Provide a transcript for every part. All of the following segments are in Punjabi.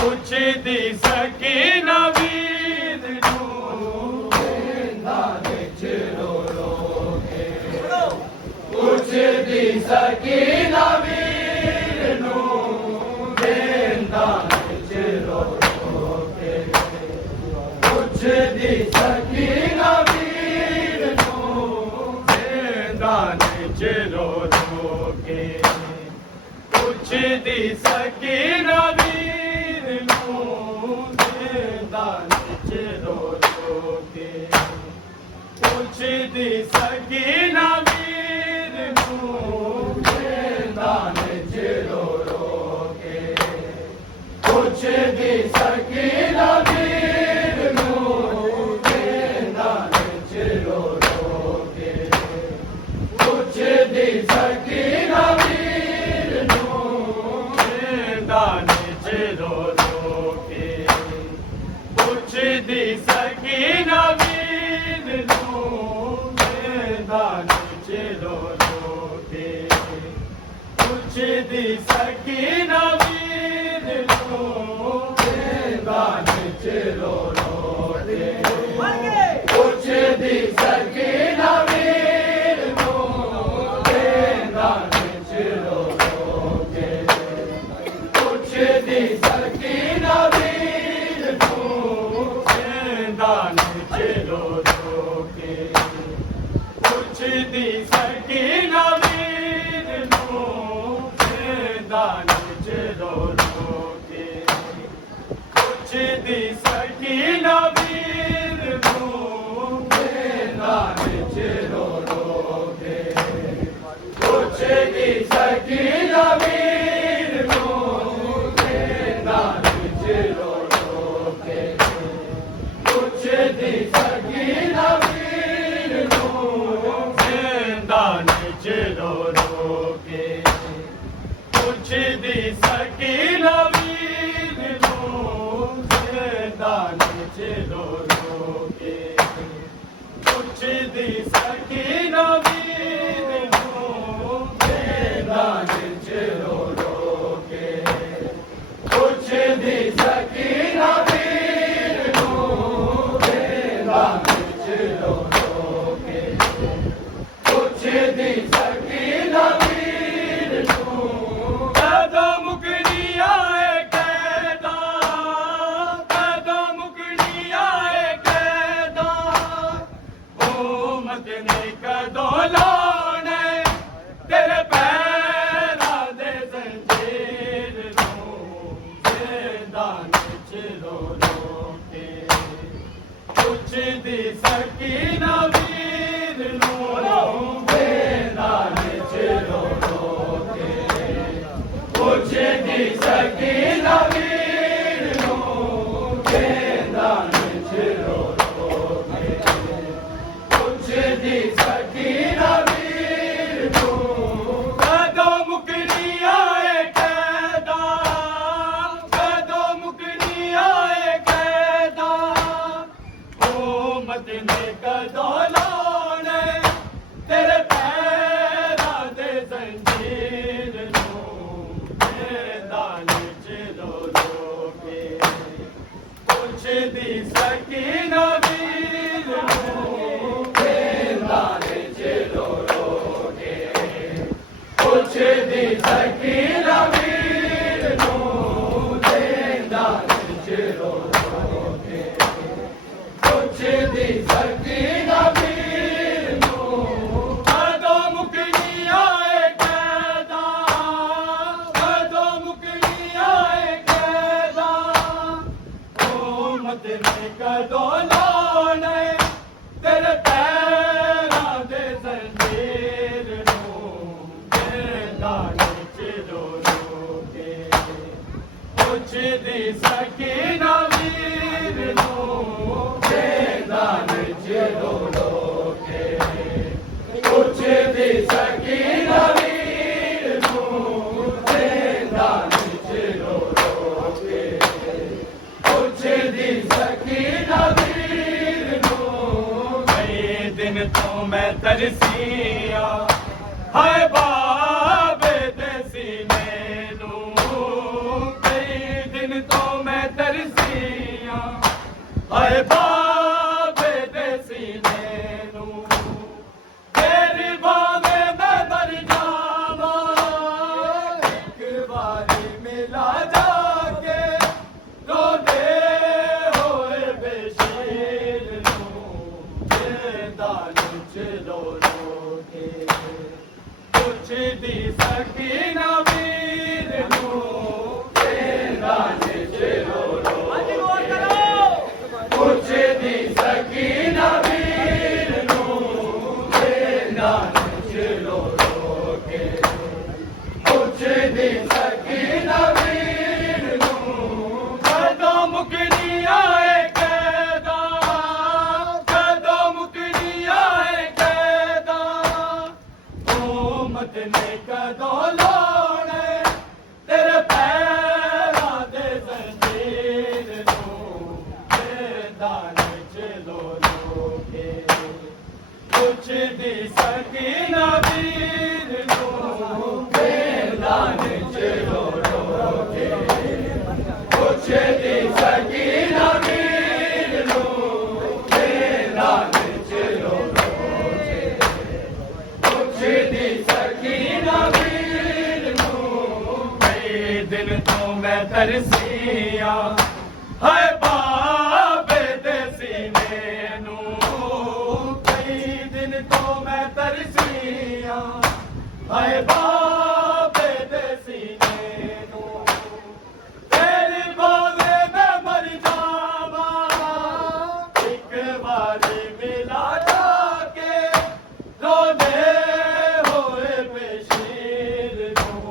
ਪੁੱਛਦੀ ਸਕੀਨਾ ਵੀਰ ਨੂੰ ਵੇਂਦਾ ਵਿੱਚ ਰੋ ਰੋ ਕੇ ਪੁੱਛਦੀ ਸਕੀਨਾ ਵੀਰ ਨੂੰ ਵੇਂਦਾ ਵਿੱਚ ਰੋ ਰੋ ਕੇ ਪੁੱਛਦੀ ਸਕੀਨਾ ਵੀਰ ਨੂੰ ਵੇਂਦਾ ਵਿੱਚ ਰੋ ਰੋ ਕੇ ਪੁੱਛਦੀ ਸਕੀਨਾ ਵੀਰ ਨੂੰ ਵੇਂਦਾ ਵਿੱਚ ਰੋ ਰੋ ਕੇ ਪੁੱਛਦੀ ਸਕੀਨਾ ਵੀਰ ਨੂੰ ਵੇਂਦਾ ਵਿੱਚ ਰੋ ਰੋ ਕੇ ਪੁੱਛਦੀ ਸਕੀਨਾ ਵੀਰ ਨੂੰ ਵੇਂਦਾ ਵਿੱਚ ਰੋ ਰੋ ਕੇ ਪੁੱਛਦੀ ਸਕੀਨਾ ਵੀਰ ਨੂੰ ਵੇਂਦਾ ਵਿੱਚ ਰੋ ਰੋ ਕੇ ਪੁੱਛਦੀ ਸਕੀਨਾ ਵੀਰ ਨੂੰ ਵੇਂਦਾ ਵਿੱਚ ਰੋ ਰੋ ਕੇ ਪੁੱਛਦੀ ਸਕੀਨਾ ਵੀਰ ਨੂੰ ਵੇਂਦਾ ਵਿੱਚ ਰੋ ਰੋ ਕੇ ਪੁੱਛਦੀ ਸਕੀਨਾ ਵੀਰ ਨੂੰ ਵੇਂਦਾ ਵਿੱਚ ਰੋ ਰੋ ਕੇ ਪੁੱਛਦੀ ਸਕੀਨਾ ਵੀਰ ਨੂੰ ਵੇਂਦਾ ਵਿੱਚ ਰੋ ਰੋ ਕੇ ਪੁੱਛਦੀ ਸਕੀਨਾ ਵੀਰ ਨੂੰ ਵੇਂਦਾ ਵਿੱਚ ਰੋ ਰੋ ਕੇ ਪੁੱਛਦੀ ਸਕੀਨਾ ਵੀਰ ਨੂੰ ਵੇਂਦਾ ਵਿੱਚ ਰੋ ਰੋ ਕੇ ਪੁੱਛਦੀ ਸਕੀਨਾ ਵੀਰ ਨੂੰ ਵੇਂਦਾ ਵਿੱਚ ਰੋ ਰੋ ਕੇ ਪੁੱਛਦੀ ਸਕੀਨਾ ਵੀਰ ਨੂੰ ਵੇਂਦਾ ਵਿੱਚ ਰੋ ਰੋ ਕੇ ਪੁੱਛਦੀ ਸਕੀਨਾ ਵੀਰ ਨੂੰ ਵੇਂਦਾ ਵਿੱਚ ਰੋ ਰੋ ਕੇ ਪੁੱਛਦੀ ਸਕੀਨਾ ਵੀਰ ਨੂੰ ਵੇਂਦਾ ਵਿੱਚ ਰੋ ਰੋ ਕੇ ਪੁੱਛਦੀ ਸਕੀਨਾ ਵੀਰ ਨੂੰ ਵੇਂਦਾ ਵਿੱਚ ਰੋ ਰੋ ਕੇ ਪੁੱਛਦੀ ਸਕੀਨਾ ਵੀਰ ਨੂੰ ਕਦੋਂ ਮੁਕਣੀ ਆਏ ਕਹਿਦਾ ਕਦੋਂ ਮੁਕਣੀ ਆਏ ਕਹਿਦਾ ਉਹ ਮਦਨੇ ਕਦੋਂ ਲਾਉਣੇ ਤੇਰੇ ਪੈਰਾਂ ਦੇ ਜ਼ੰਜੀਰ ਨੂੰ ਵੇਂਦਾ ਵਿੱਚ ਰੋ ਰੋ ਕੇ ਪੁੱਛਦੀ ਸਕੀਨਾ ਵੀਰ ਨੂੰ ਵੇਂਦਾ ਵਿੱਚ ਰੋ ਰੋ ਕੇ ਪੁੱਛਦੀ ਸਕੀਨਾ ਵੀਰ ਨੂੰ ਵੇਂਦਾ ਵਿੱਚ ਰੋ ਰੋ ਕੇ ਪੁੱਛਦੀ ਸਕੀਨਾ ਵੀਰ ਨੂੰ ਕਦੋਂ ਮੁਕਣੀ ਆਏ ਕਹਿਦਾ ਕਦੋਂ ਮੁਕਣੀ ਆਏ ਕਹਿਦਾ ਉਹ ਮਦਨੇ ਕਦੋਂ ਲਾਉਣੇ ਤੇਰੇ ਪੈਰਾਂ ਦੇ ਜ਼ੰਜੀਰ ਨੂੰ ਵੇਂਦਾ ਵਿੱਚ ਰੋ ਰੋ ਕੇ ਪੁੱਛਦੀ ਸਕੀਨਾ ਵੀਰ ਨੂੰ ਵੇਂਦਾ ਵਿੱਚ ਰੋ ਰੋ ਕੇ ਪੁੱਛਦੀ ਸਕੀਨਾ ਵੀਰ ਨੂੰ ਵੇਂਦਾ ਵਿੱਚ ਰੋ ਰੋ ਕੇ ਪੁੱਛਦੀ ਸਕੀਨਾ ਵੀਰ ਨੂੰ ਕਦੋਂ ਮੁਕਣੀ ਆਏ ਕਹਿਦਾ ਕਦੋਂ ਮੁਕਣੀ ਆਏ ਕਹਿਦਾ ਉਹ ਮਦਨੇ ਕਦੋਂ ਲਾਉਣੇ ਤੇਰੇ ਪੈਰਾਂ ਦੇ ਜ਼ੰਜੀਰ ਨੂੰ ਵੇਂਦਾ ਵਿੱਚ ਰੋ ਰੋ ਕੇ ਪੁੱਛਦੀ ਸਕੀਨਾ ਵੀਰ ਨੂੰ ਵੇਂਦਾ ਵਿੱਚ ਰੋ ਰੋ ਕੇ ਪੁੱਛਦੀ ਸਕੀਨਾ ਵੀਰ ਨੂੰ ਵੇਂਦਾ ਵਿੱਚ ਰੋ ਰੋ ਕੇ ਪੁੱਛਦੀ ਸਕੀਨਾ ਵੀਰ ਨੂੰ ਕਈ ਦਿਨ ਤੋਂ ਮੈਂ ਤਰਸੀਆ ਹਾਏ ਬਾਬੇ ਦੇ ਸੀਨੇ ਨੂੰ ਕਈ ਦਿਨ ਤੋਂ ਮੈਂ ਪੁੱਛਦੀ ਸਕੀਨਾ ਵੀਰ ਨੂੰ ਮੈਦਾਨ ਚ ਰੋ ਰੋ ਕੇ ਪੁੱਛਦੀ ਸਕੀਨਾ ਵੀਰ ਨੂੰ ਮੈਦਾਨ ਚ ਰੋ ਰੋ ਕੇ ਪੁੱਛਦੀ ਸਕੀਨਾ ਵੀਰ ਨੂੰ ਕਈ ਦਿਨ ਤੋਂ ਮੈਂ ਤਰਸੀਆਂ ਹਾਏ ਬਾਬੇ ਦੇ ਸੀਨੇ ਨੂੰ ਕਈ ਦਿਨ ਤੋਂ ਮੈਂ ਤਰਸੀਆਂ ਹਾਏ ਬਾਬੇ ਦੇ ਸੀਨੇ ਨੂੰ ਤੇਰੀ ਬਾਵੇ ਮੈਂ ਮਰ ਜਾਵਾਂ ਇੱਕ ਵਾਰੀ ਮਿਲਾ ਜਾ ਕੇ ਰੋਂਦੇ ਹੋਏ ਬਸ਼ੀਰ ਨੂੰ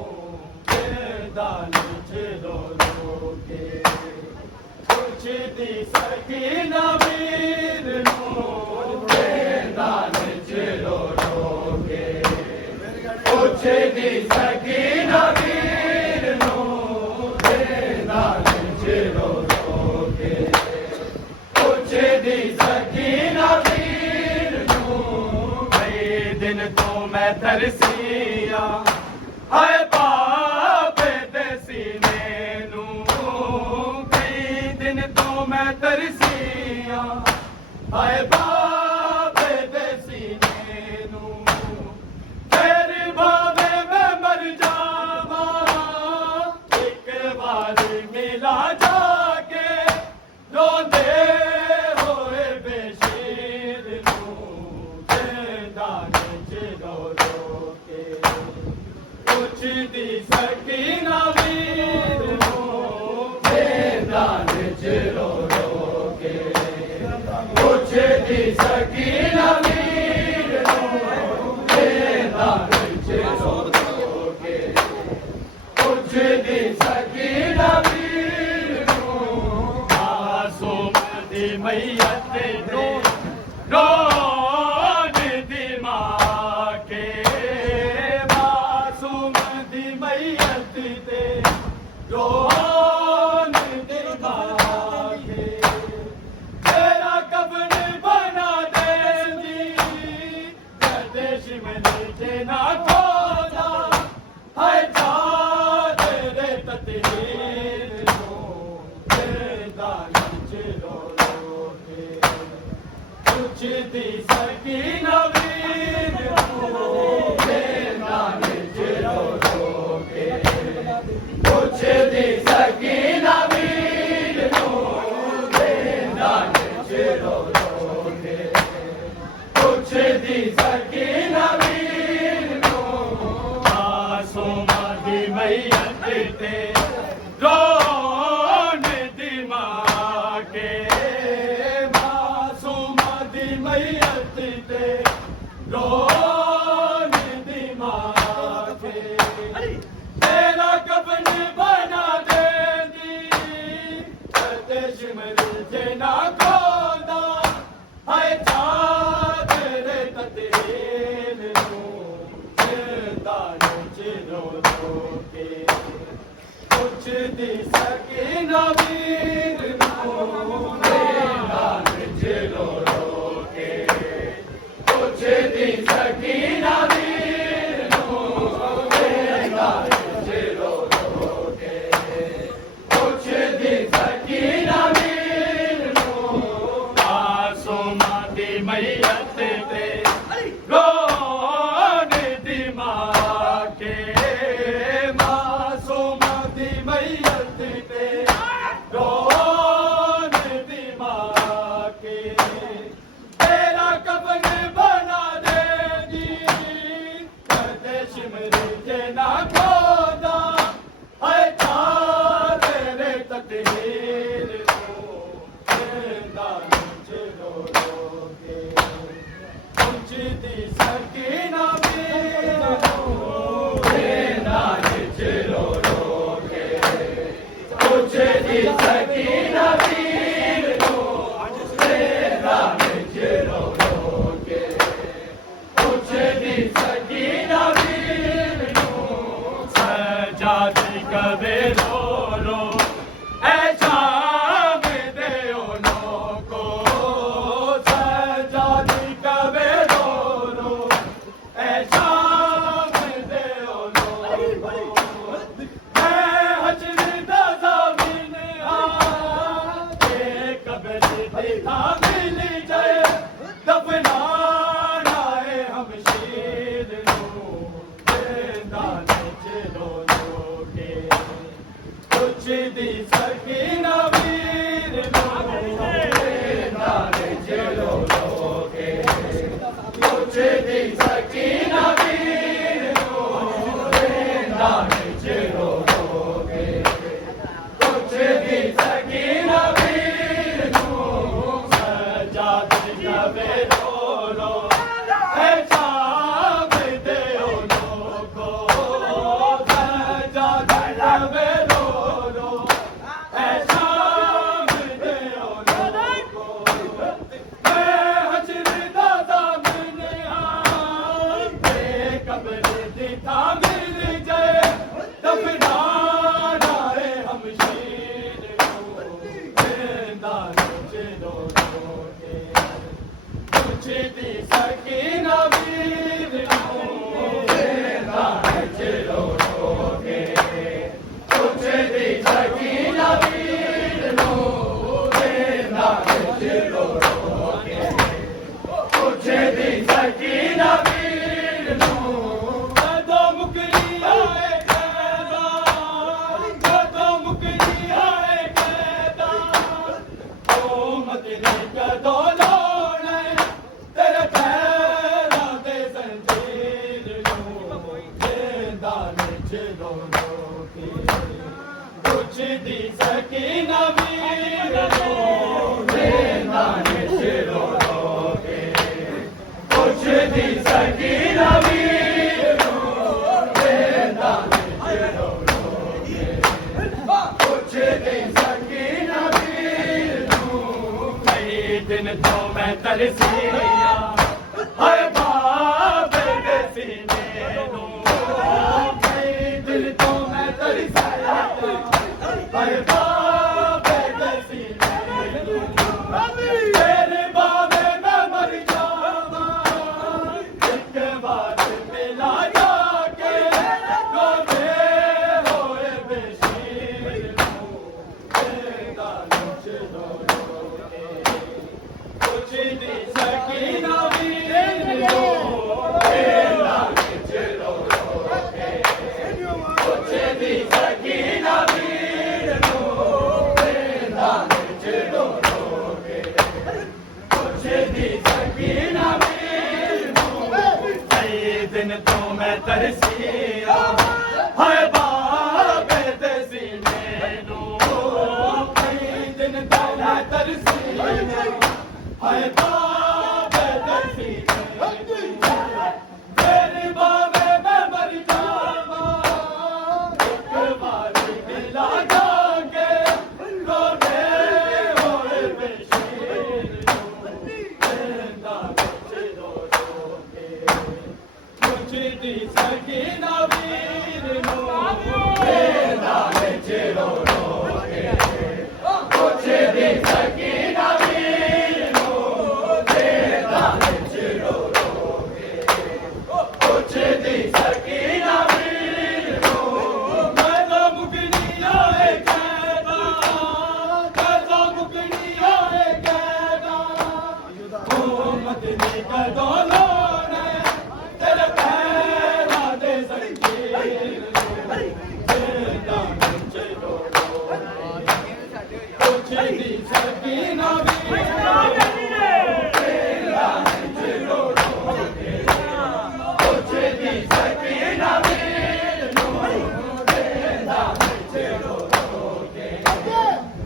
ਮੈਦਾਨ ਚ ਰੋ ਰੋ ਕੇ ਪੁੱਛਦੀ ਸਕੀਨਾ ਵੀਰ ਨੂੰ ਮੈਦਾਨ ਚ ਰੋ ਰੋ ਕੇ ਪੁੱਛਦੀ ਸਕੀਨਾ ਵੀਰ ਨੂੰ ਮੈਦਾਨ ਚ ਰੋ ਰੋ ਕੇ ਪੁੱਛਦੀ ਸਕੀਨਾ ਵੀਰ ਨੂੰ ਕਈ ਦਿਨ ਤੋਂ ਮੈਂ ਤਰਸੀਆਂ ਹਾਏ ਬਾਬੇ ਦੇ ਸੀਨੇ ਨੂੰ ਕਈ ਦਿਨ ਤੋਂ ਮੈਂ ਤਰਸੀਆਂ ਹਾਏ ਬਾਬੇ ਦੇ ਸੀਨੇ ਨੂੰ ਤੇਰੀ ਬਾਵੇ ਮੈਂ ਮਰ ਜਾਵਾਂ ਇੱਕ ਵਾਰੀ ਮਿਲਾ ਜਾ ਕੇ ਰੋਂਦੇ ਹੋਏ ਬਸ਼ੀਰ ਨੂੰ ਮੈਦਾਨ ਚ ਰੋ ਰੋ ਕੇ ਪੁੱਛਦੀ ਸਕੀਨਾ ਵੀਰ ਨੂੰ ਮੈਦਾਨ ਚ ਰੋ ਰੋ ਕੇ ਪੁੱਛਦੀ ਸਕੀਨਾ ਵੀਰ ਨੂੰ ਮੈਦਾਨ ਚ ਰੋ ਰੋ ਕੇ ਪੁੱਛਦੀ ਸਕੀਨਾ ਵੀਰ ਨੂੰ ਮਾਸੂਮ ਦੀ ਮਈਅਤ ਤੇ ਰੋਣ ਦੀ ਮਾਂ ਕੇ ਮਾਸੂਮ ਦੀ ਮਈਅਤ ਤੇ ਰੋਣ ਦੀ ਮਾਂ ਕੇ ਤੇਰਾ ਕਫਨ ਬਣਾ ਦੇਂਦੀ ਕਦੇ ਸ਼ਿਮਲੇ ਤੇ ਨਾ ਖੋਦਾ ਹਾਏ ਜਾ ਤੇਰੇ ਤਤਹੀਰ ਨੂੰ ਮੈਦਾਨ ਚ ਰੋ ਰੋ ਕੇ ਪੁੱਛਦੀ ਸਕੀਨਾ ਵੀਰ ਨੂੰ ਮੈਦਾਨ ਚ ਰੋ ਰੋ ਕੇ ਪੁੱਛਦੀ ਸਕੀਨਾ ਵੀਰ ਨੂੰ ਮੈਦਾਨ ਚ ਰੋ ਰੋ ਕੇ ਪੁੱਛਦੀ ਸਕੀਨਾ ਵੀਰ ਨੂੰ ਮਾਸੂਮਾਂ ਦੀ ਮਈਅਤ ਤੇ ਰੋਣ ਦੀ ਮਾਂ ਕੇ ਮਾਸੂਮਾਂ ਦੀ ਮਈਅਤ ਤੇ ਰੋਣ ਦੀ ਮਾਂ ਕੇ ਤੇਰਾ ਕਫਨ ਬਣਾ ਦੇਂਦੀ ਕਦੇ ਸ਼ਿਮਲੇ ਤੇ ਨਾ ਖੋਦਾ ਹਾਏ ਜਾ ਤੇਰੇ ਤਤਹੀਰ ਨੂੰ ਮੈਦਾਨ ਚ ਰੋ ਰੋ ਕੇ ਪੁੱਛਦੀ ਸਕੀਨਾ ਵੀਰ ਨੂੰ ਮੈਦਾਨ ਚ ਰੋ ਰੋ ਕੇ ਪੁੱਛਦੀ ਸਕੀਨਾ ਵੀਰ ਨੂੰ ਮੈਦਾਨ ਚ ਰੋ ਰੋ ਕੇ ਪੁੱਛਦੀ ਸਕੀਨਾ ਵੀਰ ਨੂੰ ਮਾਸੂਮਾਂ ਦੀ ਮਈਅਤ ਤੇ ਰੋਣ ਦੀ ਮਾਂ ਕੇ ਮਾਸੂਮਾਂ ਦੀ ਮਈਅਤ ਤੇ ਰੋਣ ਦੀ ਮਾਂ ਕੇ ਤੇਰਾ ਕਫਨ ਬਣਾ ਦੇਂਦੀ ਕਦੇ ਸ਼ਿਮਲੇ ਤੇ ਨਾ ਖੋਦਾ ਹਾਏ ਜਾ ਤੇਰੇ ਤਤਹੀਰ ਨੂੰ ਮੈਦਾਨ ਚ ਰੋ ਰੋ ਕੇ ਪੁੱਛਦੀ ਸਕੀਨਾ ਵੀਰ ਨੂੰ ਮੈਦਾਨ ਚ ਰੋ ਰੋ ਕੇ ਪੁੱਛਦੀ ਸਕੀਨਾ ਵੀਰ ਨੂੰ ਮੈਦਾਨ ਚ ਰੋ ਰੋ ਕੇ ਪੁੱਛਦੀ ਸਕੀਨਾ ਵੀਰ ਨੂੰ ਸਜਾਦੀ ਕਦੇ ਰੋ ਰੋ ਐ ਸ਼ਾਮ ਦੇ ਉਹਨੋਂ ਕੋ ਸਜਾਦੀ ਕਦੇ ਰੋ ਪੁੱਛਦੀ ਸਕੀਨਾ ਵੀਰ ਨੂੰ ਦੇਂਦਾ ਵਿੱਚ ਰੋਗੇ ਪੁੱਛਦੀ ਸਕੀਨਾ ਵੀਰ ਨੂੰ ਸਜਾਦ ਜਾਵੇ ਰੋ ਰੋ ਐ ਸ਼ਾਮ ਦੇ ਓ ਲੋਗੋ ਸਜਾਦ ਜਾਵੇ ਰੋ ਰੋ ਐ ਸ਼ਾਮ ਦੇ ਓ ਲੋਗੋ ਮੈਂ ਹਸ਼ਰ ਦਾ ਦਾਮਨ ਆਂ ਤੇ ਕਬਰ ਦੀ ਥਾਂ ਮਿਲ ਜਾਏ ਦਫਨਾਨਾ ਏ ਹਮਸ਼ੀਰ ਨੂੰ ਜ਼ਿੰਦਾ ਵਿੱਚ ਰੋ ਰੋ ਕੇ ਪੁੱਛਦੀ ਸਕੀਨਾ ਵੀਰ ਨੂੰ ਜ਼ਿੰਦਾ ਵਿੱਚ ਰੋ ਰੋ ਕੇ ਪੁੱਛਦੀ ਸਕੀਨਾ ਵੀਰ ਨੂੰ ਜ਼ਿੰਦਾ ਵਿੱਚ ਰੋ ਰੋ ਕੇ ਪੁੱਛਦੀ ਸਕੀਨਾ ਵੀਰ ਨੂੰ ਜਦੋਂ ਮੁਕਰੀ ਆਏ ਕੈਦਾ ਜਦੋਂ ਮੁਕਰੀ ਆਏ ਕੈਦਾ ਉਮਤ ਨੇ ਕਦੋਂ ਲਾਉਣਾ ਤੇਰੇ ਪੈਰਾਂ ਦੇ ਜ਼ੰਜੀਰ ਨੂੰ ਜ਼ਿੰਦਾ ਵਿੱਚ ਰੋ ਰੋ ਕੇ ਪੁੱਛਦੀ ਸਕੀਨਾ ਵੀਰ ਨੂੰ ਜ਼ਿੰਦਾ ਵਿੱਚ ਰੋ ਰੋ ਕੇ ਪੁੱਛਦੀ ਸਕੀਨਾ ਵੀਰ ਨੂੰ ਜ਼ਿੰਦਾ ਵਿੱਚ ਰੋ ਰੋ ਕੇ ਪੁੱਛਦੀ ਸਕੀਨਾ ਵੀਰ ਨੂੰ ਕਈ ਦਿਨ ਤੋਂ ਮੈਂ ਤਰਸੀ ਆ ਹਾਏ ਬਾਬੇ ਦੇ ਸੀਨੇ ਨੂੰ ਕਈ ਦਿਨ ਤੋਂ ਮੈਂ ਤਰਸੀ ਹਾਏ ਬਾਬੇ ਦੇ ਸੀਨੇ ਨੂੰ ਤੇਰੇ ਬਾਬੇ ਮੈਂ ਮਰ ਜਾਵਾਂ ਇੱਕ ਵਾਰ ਮਿਲਾ ਜਾ ਕੇ ਰੋਵੇ ਹੋਏ ਬਸ਼ੀਰ ਨੂੰ ਜ਼ਿੰਦਾ ਵਿੱਚ ਰੋ ਰੋ ਕੇ ਪੁੱਛਦੀ ਸਕੀਨਾ ਵੀਰ ਨੂੰ ਜ਼ਿੰਦਾ ਵਿੱਚ ਰੋ ਰੋ ਕੇ ਪੁੱਛਦੀ ਸਕੀਨਾ ਵੀਰ ਨੂੰ ਜ਼ਿੰਦਾ ਵਿੱਚ ਰੋ ਰੋ ਕੇ ਪੁੱਛਦੀ ਸਕੀਨਾ ਵੀਰ ਨੂੰ ਕਈ ਦਿਨ ਤੋਂ ਮੈਂ ਤਰਸੀ ਆ ਹਾਏ ਬਾਬੇ ਦੇ ਸੀਨੇ ਨੂੰ ਕਈ ਦਿਨ ਤੋਂ ਮੈਂ ਤਰਸੀ ਹਾਏ ਬਾਬੇ ਦੇ ਸੀਨੇ ਤੇਰੇ ਬਾਬੇ ਮੈਂ ਮਰ ਜਾਵਾਂ ਇੱਕ ਵਾਰ ਮਿਲਾ ਜਾ ਕੇ ਰੋਵੇ ਹੋਏ ਬਸ਼ੀਰ ਨੂੰ ਜ਼ਿੰਦਾ ਵਿੱਚ ਰੋ ਰੋ ਕੇ ਪੁੱਛਦੀ ਸਕੀਨਾ ਵੀਰ ਨੂੰ ਜ਼ਿੰਦਾ ਵਿੱਚ ਰੋ ਰੋ ਕੇ ਪੁੱਛਦੀ ਸਕੀਨਾ ਵੀਰ ਨੂੰ ਜ਼ਿੰਦਾ ਵਿੱਚ ਰੋ ਰੋ ਕੇ ਪੁੱਛਦੀ ਸਕੀਨਾ ਵੀਰ ਨੂੰ ਜਦੋਂ ਮੁਕਣੀ ਆਏ ਕੈਦਾ ਜਦੋਂ ਮੁਕਣੀ ਆਏ ਕੈਦਾ ਉਮਤ ਨੇ ਕਦੋਂ ਲਾਉਣਾ ਤੇਰੇ ਪੈਰਾਂ ਦੇ ਜ਼ੰਜੀਰ ਨੂੰ ਜ਼ਿੰਦਾ ਵਿੱਚ ਰੋ ਰੋ ਪੁੱਛਦੀ ਸਕੀਨਾ ਵੀਰ ਨੂੰ ਜ਼ਿੰਦਾ ਵਿੱਚ ਰੋ ਰੋ ਕੇ ਪੁੱਛਦੀ ਸਕੀਨਾ ਵੀਰ ਨੂੰ ਜ਼ਿੰਦਾ ਵਿੱਚ ਰੋ ਰੋ ਕੇ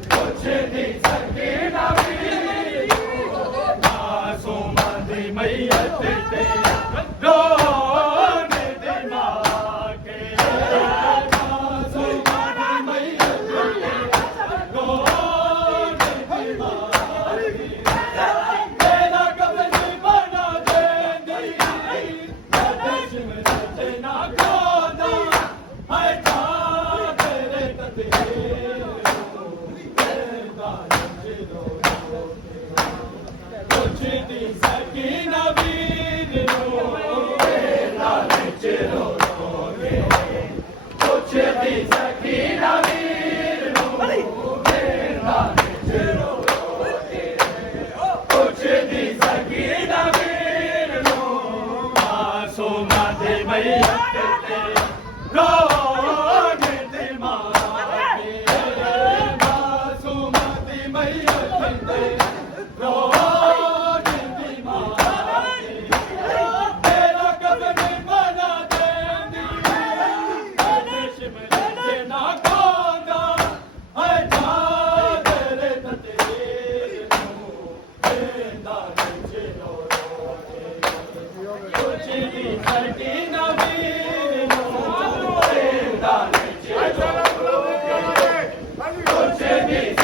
ਪੁੱਛਦੀ ਸਕੀਨਾ ਵੀਰ ਨੂੰ ਮਾਸੂਮਾਂ ਦੀ ਮਈਅਤ ਤੇ ਰੋਣ ਦੇ ਮਾਂ ਕੇ ਮਾਸੂਮਾਂ ਦੀ ਮਈਅਤ ਤੇ ਰੋਣ ਦੇ ਮਾਂ ਕੇ ਤੇਰਾ ਕਬਰ ਬਣਾ ਦੇਂਦੀ ਕਦੇ ਸਿਮਰਨ ਤੇ ਨਾ ਖੋਦਾ ਹਾਏ ਤਾਂ ਤੇਰੇ ਤਦਬੀਰ ਨੂੰ ਜ਼ਿੰਦਾ ਵਿੱਚ ਰੋ ਰੋ ਕੇ ਪੁੱਛਦੀ ਸਕੀਨਾ ਵੀਰ ਨੂੰ ਜ਼ਿੰਦਾ ਵਿੱਚ ਰੋ ਰੋ ਕੇ ਪੁੱਛਦੀ ਸਕੀਨਾ ਵੀਰ ਨੂੰ ਜ਼ਿੰਦਾ ਵਿੱਚ ਰੋ ਰੋ ਕੇ ਪੁੱਛਦੀ ਸਕੀਨਾ ਵੀਰ ਨੂੰ ਮਾਸੂਮਾਂ ਦੇ ਮਈਅਤ ਤੇ ਰੋਣ ਦੇ ਮਾਂ ਕੇ ਮਾਸੂਮਾਂ ਦੀ ਮਈਅਤ ਤੇ ਰੋਣ ਦੀ ਮਾਂ ਕੇ की